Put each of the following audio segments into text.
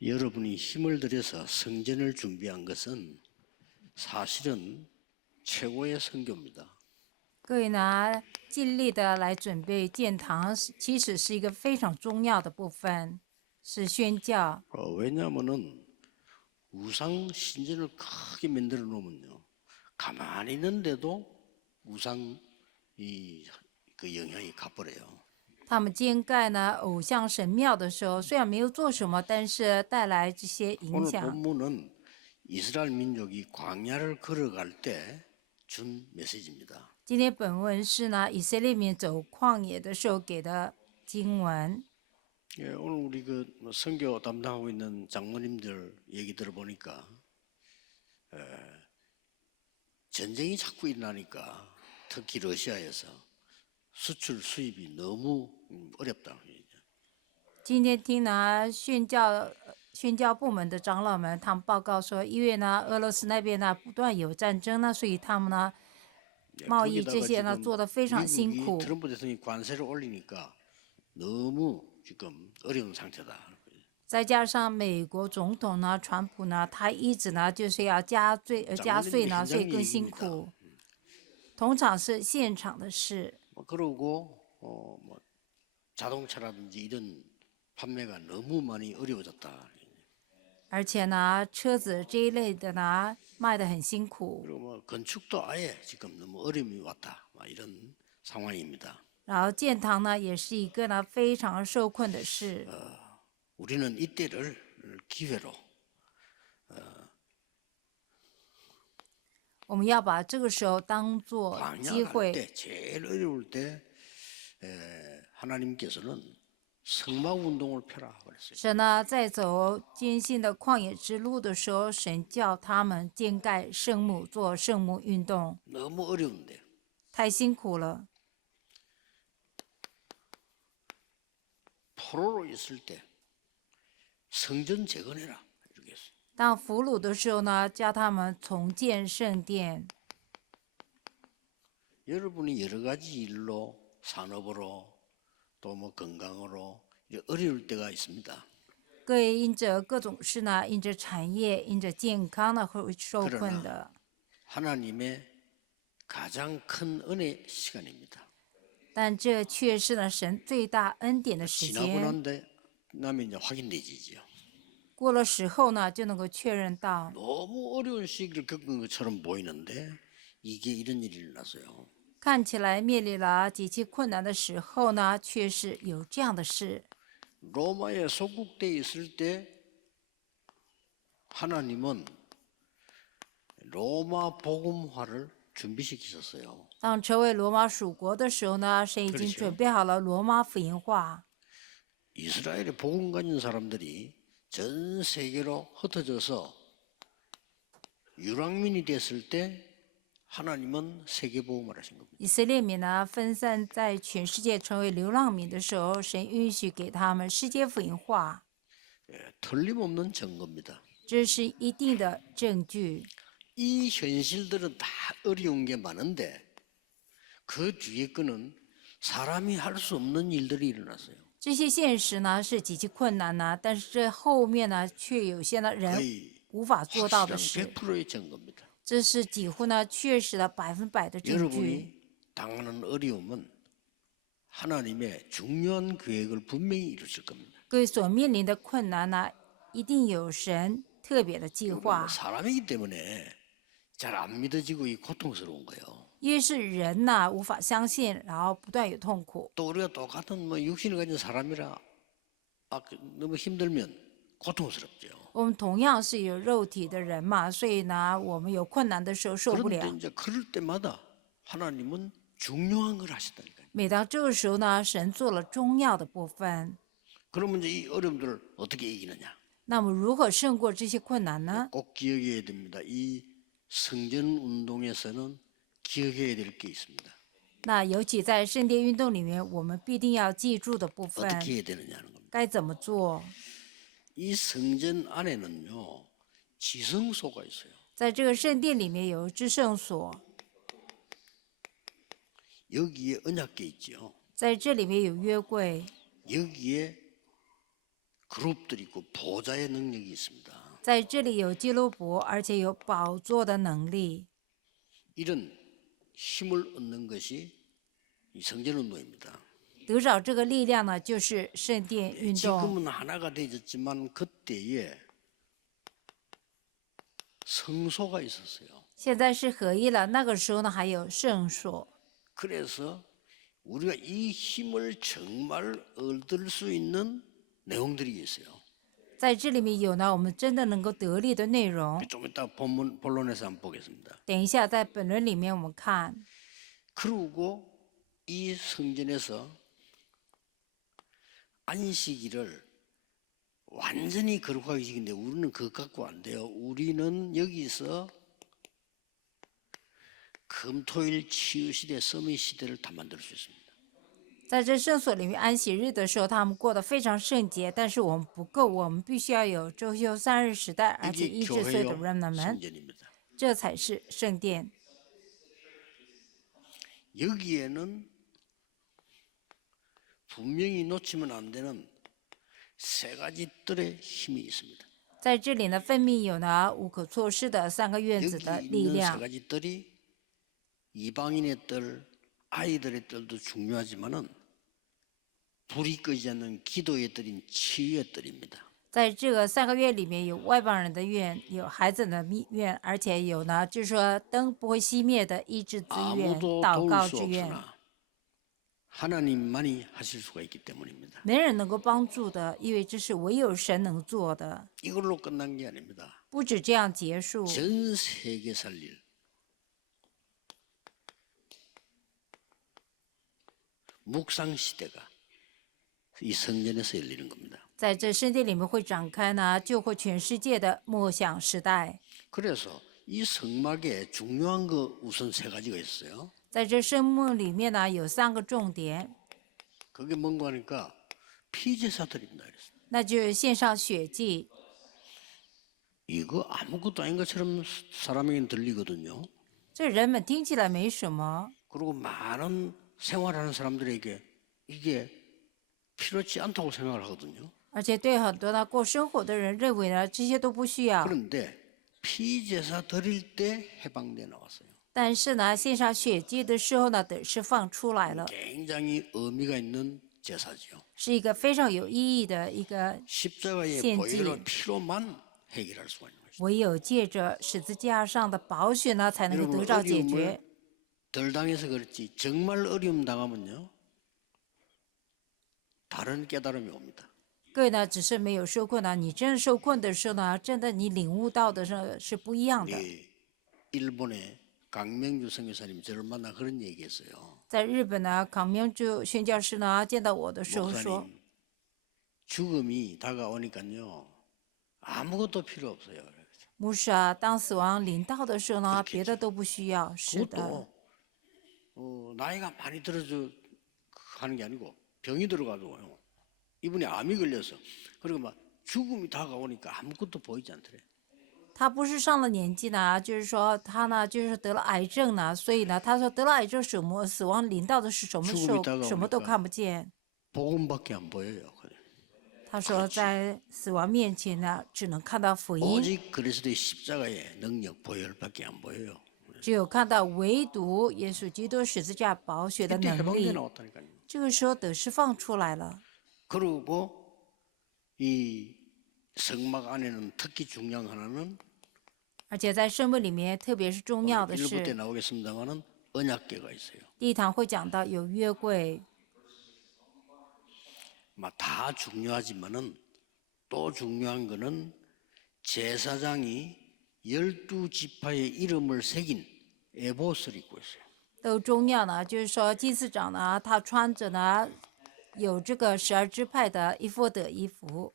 여러분이 힘을 들여서 성전을 준비한 것은 사실은 최고의 선교입니다. 各位呢，尽力的来准备建堂，其实是一个非常重要的部分，是宣教。 왜냐하면은 우상 신전을 크게 만들어 놓으면요, 가만히 있는데도 우상 그 영향이 가버려요. 他们建盖呢偶像神庙的时候，虽然没有做什么，但是带来这些影 오늘 响。 본문은 이스라엘 민족이 광야를 걸어갈 때 준 메시지입니다. 今天本文是呢以色列民走旷野的时候给的经文。 예, 오늘 우리 그 선교 담당하고 있는 장로님들 얘기 들어보니까 전쟁이 자꾸 일어나니까 특히 러시아에서 수출 수입이 너무 어렵다. 今天听呢宣教部门的长老们，他们报告说，因为呢俄罗斯那边呢不断有战争呢，所以他们呢贸易这些呢做得非常辛苦。 트럼프 대통령이 관세를 올리니까 너무 지금 어려운 상태다. 再加上美国总统呢，川普呢，他一直呢就是要加税呢，所以更辛苦。通常是现场的事。 그러고 뭐 자동차라든지 이런 판매가 너무 많이 어려워졌다. 而且呢，车子这一类的呢卖得很辛苦。 그리고 뭐 건축도 아예 지금 너무 어려움이 왔다. 이런 상황입니다. 然后建堂呢也是一个呢非常受困的事。 우리는 이때를 기회로 我们要把这个时候当做机 광야 갈 会。 때 제일 어려울 때 하나님께서는 성막 운동을 펴라 그랬어요. 神呢在走艰辛的旷野之路的时候，神叫他们建盖圣幕，做圣幕运动， 너무 어려운데 太辛苦了。 포로로 있을 때 성전 재건해라 이렇게 했어요. 当俘虏的时候呢，叫他们重建圣殿。 여러분이 여러 가지 일로 산업으로 또 뭐 건강으로 어려울 때가 있습니다. 各位因着各种事呢，因着产业，因着健康呢，会受困的。 하나님의 가장 큰 은혜 시간입니다. 但这却是呢神最大恩典的时 지나고 间。 나면 이제 확인되지죠. 过了时候呢，就能够确认到。 너무 어려운 시기를 겪은 것처럼 보이는데 이게 이런 일이 일어났어요. 看起来面临了极其困难的时候呢，却是有这样的事。 로마에 속국돼 있을 때 하나님은 로마 복음화를 준비시키셨어요. 当成为罗马属国的时候呢，神已经准备好了罗马福音化。 이스라엘에 복음 가진 사람들이 전 세계로 흩어져서 유랑민이 됐을 때 하나님은 세계 복음을 하신 겁니다. 以色列民呢分散在全世界成为流浪民的时候，神允许给他们世界福音化， 틀림없는 증거입니다. 这是一定的证据。 이 현실들은 다 어려운 게 많은데 그 뒤에 거는 사람이 할 수 없는 일들이 일어났어요. 这些现实呢是极其困难呢，但是这后面呢却有些呢人 거의 无法做到的 확실한 事， 100%의 증거입니다. 这是几乎呢确实的100%的证据。 여러분이 당하는 어려움은 하나님의 중요한 계획을 분명히 이루실 겁니다. 各位所面临的困难呢，一定有神特别的计划。 사람이기 때문에 잘 안 믿어지고 이 고통스러운 거예요. 因为是人呐，无法相信，然后不断有痛苦。 또 우리가 똑같은 뭐 육신을 가진 사람이라 너무 힘들면 고통스럽죠. 我们同样是有肉体的人嘛，所以呢，我们有困难的时候受不 그런데 了。 이제 그럴 때마다 하나님은 중요한 걸 하시다니까요. 每当这个时候呢，神做了重要的部分。 그러면 이제 이 어려움들을 어떻게 이기느냐? 那么如何胜过这些困难呢？ 꼭 기억해야 됩니다. 이 성전 운동에서는 기억해야 될 게 있습니다. 那尤其在圣殿运动里面，我们必定要记住的部分 어떻게 해야 되느냐는 겁니다. 该怎么做？ 이 성전 안에는요 지성소가 있어요. 在这个圣殿里面有至圣所， 여기에 언약궤 있죠. 在这里面有约柜， 여기에 그룹들이 있고 보좌의 능력이 있습니다. 在这里有基路伯，而且有宝座的能力。 이런 힘을 얻는 것이 이 성전운동입니다. 得着这个力量呢，就是圣殿运动。 지금은 하나가 되졌지만 그때에 성소가 있었어요. 现在是合一了，那个时候呢还有圣所。 그래서 우리가 이 힘을 정말 얻을 수 있는 내용들이 있어요. 在这里面有呢，我们真的能够得力的内容。 좀 이따 본론에서 한번 보겠습니다. 等一下在本论里面我们看， 그리고 이 성전에서 안식일을 완전히 거룩하게 지키는데 우리는 그것 갖고 안 돼요. 우리는 여기서 금토일 치유시대 서밋시대를 다 만들 수 있습니다. 在这圣所里面安息日的时候，他们过得非常圣洁，但是我们不够，我们必须要有周休3日时代，而且 이게 医治所有的 교회요 人们， 성전입니다. 这才是圣殿。 여기에는 분명히 놓치면 안 되는 세 가지 뜰의 힘이 있습니다. 在这里呢，分明有呢无可错失的3个院子的 여기 力 있는 세 量。 가지 뜰이 이방인의 뜰, 아이들의 뜰도 중요하지만은 불이 끄지 않는 기도의 뜰인 치유의 뜰입니다. 在这个3个院里面，有外邦人的院，有孩子的院，而且有呢，就是说灯不会熄灭的医治之院、 아무도 祷 도울 告 수 之院， 없으나 하나님만이 하실 수가 있기 때문입니다. 没人能够帮助的，因为这是唯有神能做的。 이걸로 끝난 게 아닙니다. 不止这样结束， 전 세계 살릴 묵상 시대가 이 성전에서 열리는 겁니다. 在这圣殿里面会展开呢，救活全世界的默想时代。 그래서 이 성막에 중요한 거 우선 세 가지가 있어요. 在这圣幕里面呢，有3个重点， 그게 뭔가 하니까 피제사들입니다. 그래서 那就是献上血祭。 이거 아무것도 아닌 것처럼 사람에게는 들리거든요. 这人们听起来没什么， 그리고 많은 생활하는 사람들에게 이게 필요치 않다고 생각을 하거든요. 而且对很多呢过生活的人认为呢，这些都不需要。 그런데 피제사 드릴 때 해방돼 나왔어요. 但是呢，献上血祭的时候呢，等释放出来了， 굉장히 의미가 있는 제사죠. 是一个非常有意义的一个。 십자가의献祭。 보혈의 피로만 해결할 수가 있는 것이죠. 唯有借着十字架上的宝血呢，才能够 여러분 得到解 어려움을 决。 덜 당해서 그렇지 정말 어려움 당하면요 다른 깨달음이 옵니다. 各位呢，只是没有受困呢，你真的受困的时候呢，真的你领悟到的是不一样的。 예, 일본의 강명주 선교사님 저를 만나 그런 얘기했어요. 在日本呢，康明珠宣教师呢见到我的时候说， 목사님 죽음이 다가오니까요 아무것도 필요 없어요. 牧师啊，当死亡临到的时候呢，别的都不需要。是的， 그것도 나이가 많이 들어서 하는 게 아니고 병이 들어가지고요. 이분이 암이 걸려서 그리고 막 죽음이 다가오니까 아무것도 보이지 않더래. 他不是上了年纪呢，就是说他呢，就是得了癌症呢，所以呢，他说得了癌症什么死亡临到的是什么时候，什么都看不见。 복음밖에 안 보여요. 他说在死亡面前呢，只能看到福音， 오직 그리스도의 십자가의 능력 보혈밖에 안 보여요. 只有看到唯独耶稣基督十字架宝血的 이때 能 해방돼 力。 나왔다니까요. 这个时候得释放出来了。 그리고 이 성막 안에는 특히 중요한 하나는 而且在圣幕里面，特别是重要的 1부 때 是， 나오겠습니다만은 언약궤가 있어요. 第一堂会讲到有约柜， 다 중요하지만은 또 중요한 거는 제사장이 12지파의 이름을 새긴 에봇을 입고 있어요. 都重要呢。就是说祭司长呢，他穿着呢有这个12支派的以弗得衣服，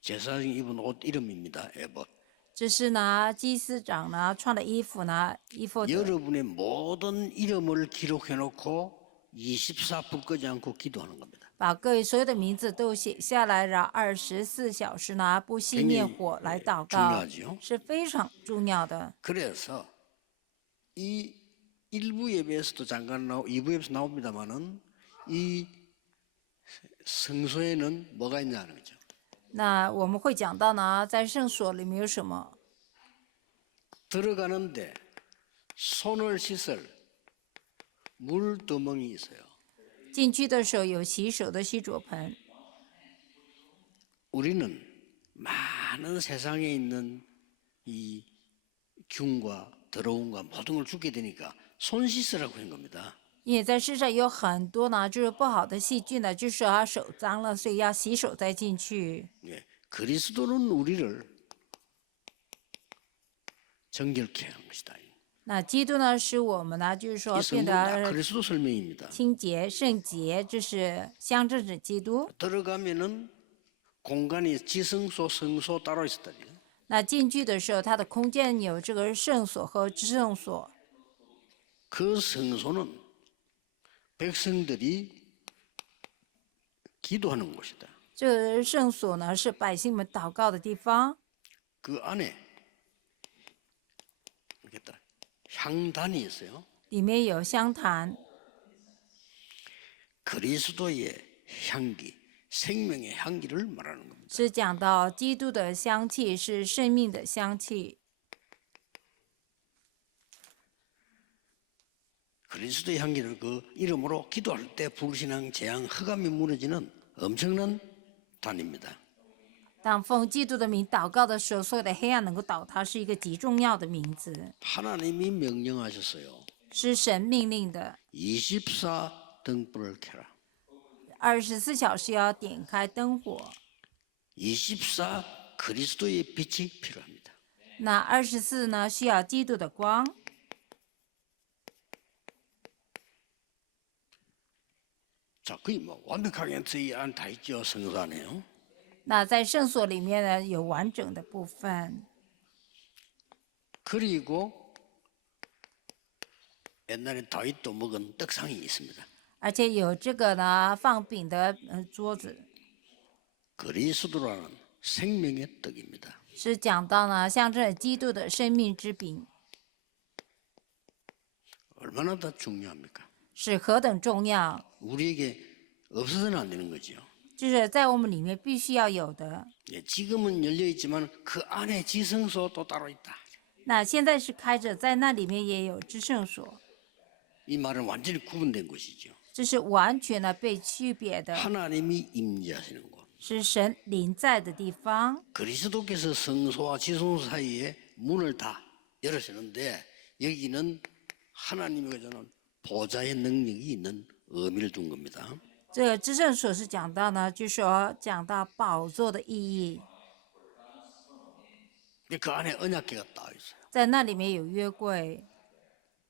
제사장이 입은 옷 이름입니다. 에봇. 这是呢祭司长呢穿的衣服呢，以弗得。 여러분의 모든 이름을 기록해 놓고 24불 끄지 않고 기도하는 겁니다. 把各位所有的名字都写下来，然后24小时呢不熄灭火来祷告， 중요하죠. 是非常重要的。 그래서 이 1부 예배에서도 잠깐 2부 예배에서 나옵니다만은 이 성소에는 뭐가 있냐는 거죠. 那我们会讲到呢，在圣所里面有什么？ 들어가는데 손을 씻을 물두멍이 있어요. 进去的时候有洗手的洗濯盆。 우리는 많은 세상에 있는 이 균과 더러움과 모든 걸 죽게 되니까 손 씻으라고 한 겁니다. 因为在世上有很多呢，就是不好的细菌呢，就是他手脏了，所以要洗手再进去。 예, 그리스도는 우리를 정결케 하는 것이다. 那基督呢，使我们呢，就是 이 说变 성경 다 得 그리스도 설명입니다. 清洁、圣洁，这是象征着基督。 들어가면은 공간이 지성소, 성소 따로 있었다. 那进去的时候，它的空间有这个圣所和至圣所。 그 성소는 백성들이 기도하는 곳이다. 这个圣所呢，是百姓们祷告的地方。 그 안에 이렇게 향단이 있어요. 里面有香坛， 그리스도의 향기, 생명의 향기를 말하는 겁니다. 是讲到基督的香气，是生命的香气。 그리스도의 향기를 그 이름으로 기도할 때 불신앙, 재앙, 흑암이 무너지는 엄청난 단입니다. 当奉基督的名祷告的时候，所有的黑暗能够倒塌，是一个极重要的名字， 하나님이 명령하셨어요. 是神命令的。 24 등불을 켜라. 24小时要点开灯火。 24 그리스도의 빛이 필요합니다. 那24呢，需要基督的光。 자, 거의 뭐 완벽하게 저희 안 다 있죠. 성소 안에요. 那在圣所里面呢，有完整的部分。 그리고 옛날에 다윗도 먹은 떡상이 있습니다. 而且有这个呢放饼的桌子， 그리스도라는 생명의 떡입니다. 是讲到呢象征着基督的生命之饼， 얼마나 더 중요합니까? 是何等重要， 우리에게 없어서는 안 되는 거죠. 就是在我们里面必须要有的。 예, 지금은 열려 있지만 그 안에 지성소 또 따로 있다. 那现在是开着，在那里面也有至圣所， 이 말은 완전히 구분된 것이죠. 这是完全的被区别的， 하나님이 임재하시는 곳. 是神临在的地方。 그리스도께서 성소와 지성소 사이에 문을 다 열으시는데 여기는 하나님의 저는 보좌의 능력이 있는 의미를 둔 겁니다. 这个至圣所是讲到呢，就说讲到宝座的意义， 그 안에 언약궤가 딱 있어요. 在那里面有约柜，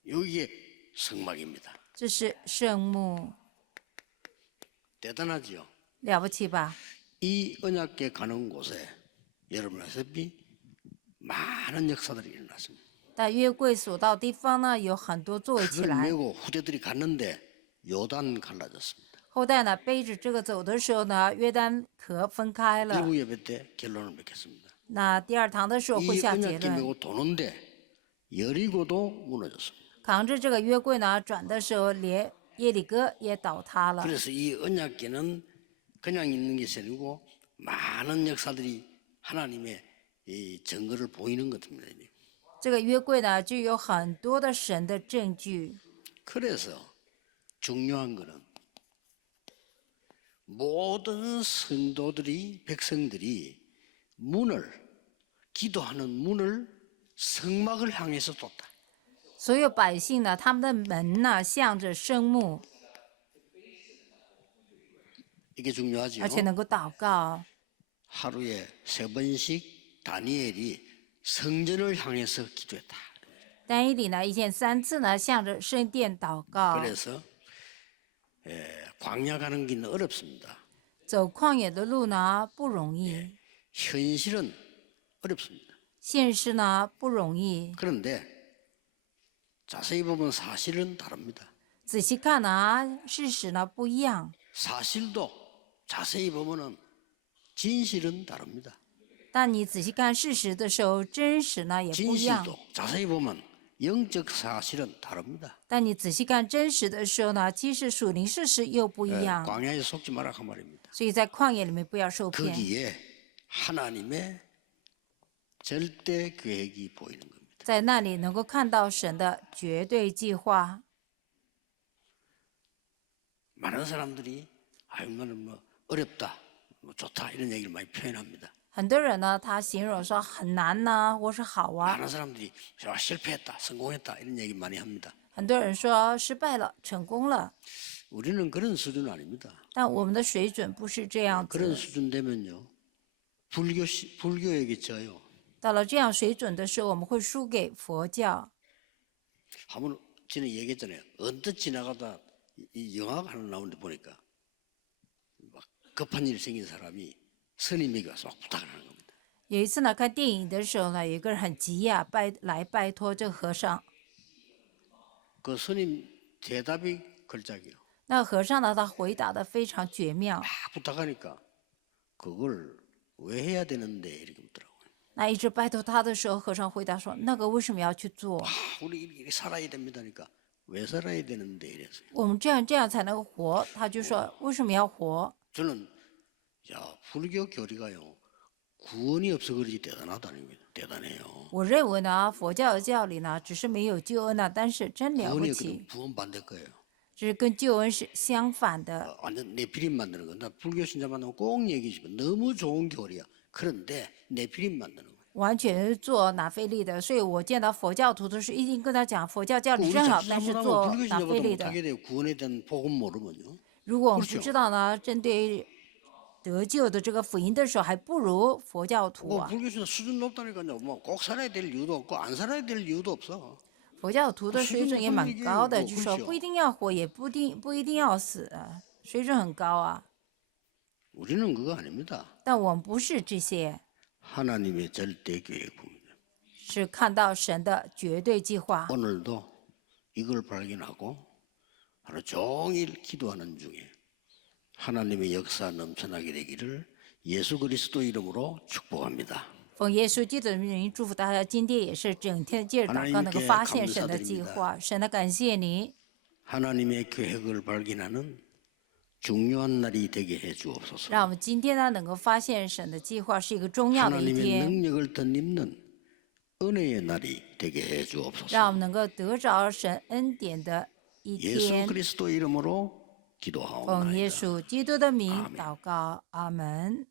여기에 성막입니다. 这是圣幕， 대단하지요. 了不起吧？ 이 언약궤 가는 곳에 여러분 아시다시피 많은 역사들이 일어났습니다. 但约柜所到地方呢，有很多座位起 그걸 来。 메고 후대들이 갔는데 요단 갈라졌습니다. 后代呢背着这个走的时候呢，约旦河分开了。 일부 예배 때 결론을 맺겠습니다. 那第二堂的时候 이 会下结 언약궤 论。 메고 도는데 여리고도 무너졌습니다. 扛着这个约柜呢转的时候，连耶里哥也倒塌了。 그래서 이 언약궤는 그냥 있는 것이 아니고 많은 역사들이 하나님의 이 증거를 보이는 것입니다. 这个约柜呢，就有很多的神的证据。 그래서 중요한 것은 모든 성도들이 백성들이 문을 기도하는 문을 성막을 향해서 뒀다. 所有百姓呢，他们的门呢向着圣幕， 이게 중요하죠. 而且能够祷告。 하루에 3번씩 다니엘이 성전을 향해서 기도했다. 但以理呢，一天3次呢向着圣殿祷告。 그래서 광야 가는 길은 어렵습니다. 走旷野的路呢不容易， 현실은 어렵습니다. 现实呢不容易。 그런데 자세히 보면 사실은 다릅니다. 仔细看呢，事实呢不一样。 사실도 자세히 보면은 진실은 다릅니다. 但你仔细看事实的时候，真实呢也不一样。 진실도 자세히 보면 영적 사실은 다릅니다. 但你仔细看真实的时候呢，其实属灵事实又不一样。 광야에 속지 마라 그 말입니다. 所以在旷野里面不要受骗。 거기에 하나님의 절대 계획이 보이는 겁니다. 在那里能够看到神的绝对计划。 많은 사람들이 이거는 뭐 어렵다, 뭐 좋다 이런 얘기를 많이 표현합니다. 很多人呢，他形容说很难呐、或是好啊； 많은 사람들이 실패했다, 성공했다 이런 얘기 많이 합니다. 很多人说失败了，成功了。 우리는 그런 수준은 아닙니다. 但我们的水准不是这样 그런 子。 수준 되면요, 불교에게 져요. 到了这样水准的时候，我们会输给佛教。 한번 전에 얘기했잖아요. 언뜻 지나가다 이 영화가 하나 나오는데 보니까 막 급한 일 생긴 사람이 스님에게 와서 막 부탁을 하는 겁니다. 有一次呢，看电影的时候呢，有一个人很急呀、拜托这个和尚。 그 스님 대답이 걸작이요. 那和尚呢，他回答的非常绝妙。 막 부탁하니까 그걸 왜 해야 되는데 이렇게 묻더라고요. 那一直拜托他的时候，和尚回答说：“那个为什么要去做？ 우리 이렇게 살아야 됩니다니까 왜 살아야 되는데 이랬어요. 我们这样才能够活。”他就说：“为什么要活？” 저는 불교 교리가요 구원이 없어 그러지 대단하다는 겁니다. 대단해요. 我认为呢，佛教的教理呢，只是没有救恩呢，但是真了不 구원이 起， 구원 반대 거예요. 这是跟救恩是相反的。 완전 네피림 만드는 건 나 불교 신자 만나면 꼭 얘기하지만 너무 좋은 교리야. 그런데 네피림 만드는 거예요. 完全是做拿非利的，所以我见到佛教徒的时候，一定跟他讲佛教教理 우리 真好， 자칫 但是 잘못하면 做 불교 拿非 신자보다 利的。 못하게 돼요. 구원에 대한 복음 모르면요. 如果我们 그렇죠 不知道呢，针对得救的这个福音的时候，还不如佛教徒 뭐 啊。 불교 신자 수준 높다니까요. 뭐 꼭 살아야 될 이유도 없고 안 살아야 될 이유도 없어. 佛教徒的水准也蛮高的，就说 그렇죠 不一定要活，也不一定要死啊，水准很高啊。 우리는 그거 아닙니다. 但我们不是这些， 하나님의 절대 계획 봅니다. 是看到神的绝对计划。 오늘도 이걸 발견하고 하루 종일 기도하는 중에 하나님의 역사 넘쳐나게 되기를 예수 그리스도 이름으로 축복합니다. 奉耶稣基督的名祝福大家，今天也是整天接着祷告，能够发现神的计划。神的感谢你， 하나님의 계획을 발견하는 중요한 날이 되게 해 주옵소서. 让我们今天呢能够发现神的计划是一个重要的一 하나님의 天， 능력을 덧입는 은혜의 날이 되게 해 让我 주옵소서. 们能够得着神恩典的一 예수 天。 그리스도 이름으로 奉耶 기도하옵나이다. 稣基督的名祷告，阿门。